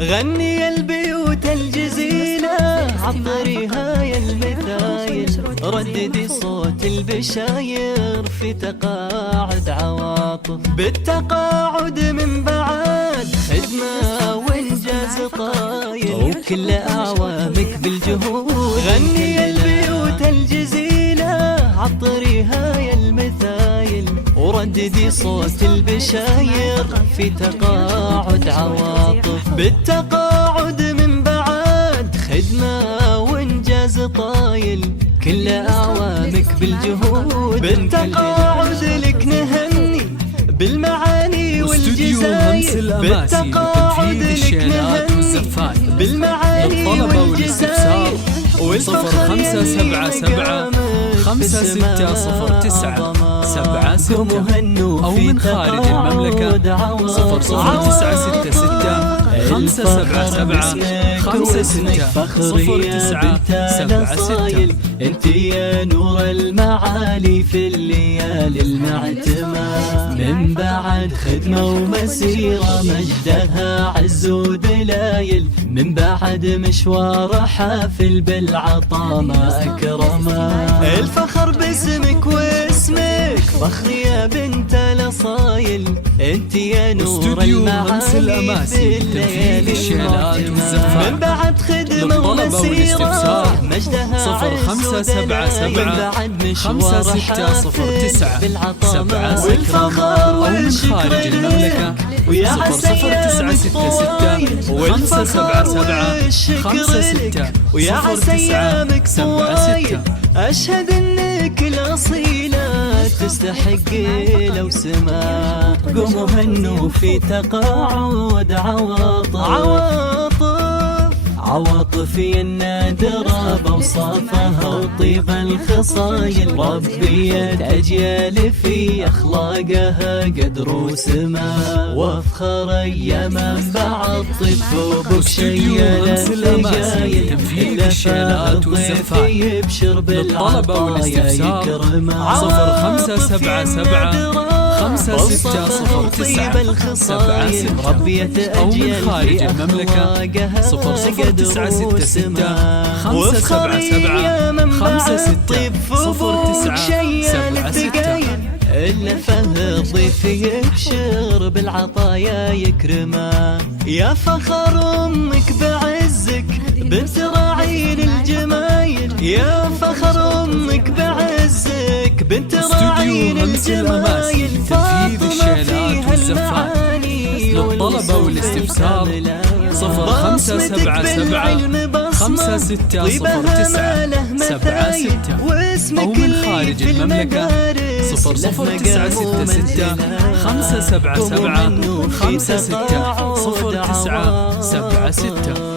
غني البيوت الجزيلة عطريها يا المثايل، رددي صوت البشاير في تقاعد عواطف، بالتقاعد من بعد خدمة وإنجاز طايل، وكل أعوامك بالجهود. غني البيوت الجزيلة عطريها يا المثايل، ورددي صوت البشاير في تقاعد عواطف، بالتقاعد من بعد خدمة وإنجاز طايل، كل أعوامك بالجهود. بالتقاعد لك نهني بالمعاني والجزايل، بالتقاعد لك نهني بالمعاني والجزايل، والفخر 577 5609 76 أو من خارج المملكة 0096 577 5609 انت يا نور المعالي في الليالي المعتمة، من بعد خدمة ومسيرة مجدها عز ودلايل، من بعد مشوار حافل بالعطا ما أكرمه. الفخر باسمك واسمك فخر يا بنت الأصايل، انت يا نور المعالي في الليالي المعتمة، من بعد خدمة ومسيرة مجدها عز ودلايل، من بعد مشوار حافل بالعطا ما أكرمه. والشكر لك ويا عسيامك طايل، والفخر والشكر ويا عسيامك طايل، أشهد إنك الأصيلة تستحق لو سما. قوموا هنوا في تقاعد عواطف يا النادرة بوصافها وطيب الخصايل، ربيت أجيال في أخلاقها قدر وسما، وافخر أيام بعد طب وبكشيلة الرجايل، إذا فات الضيف يبشر بالعطايا يكرمه. 0577 5609 76 أو من خارج المملكة 0096 577 5609 76. إلا فهد الضيف يبشر بالعطايا يكرمه، يا فخر أمك بعزك بنت راعين الجمايل، يا فخر أمك بعزك بنت راعين الجمايل، تنفيذ الشيلات والزفات. للطلبة والاستفسار 0577 5609 76 أو من خارج المملكة 0096 577 5609 76.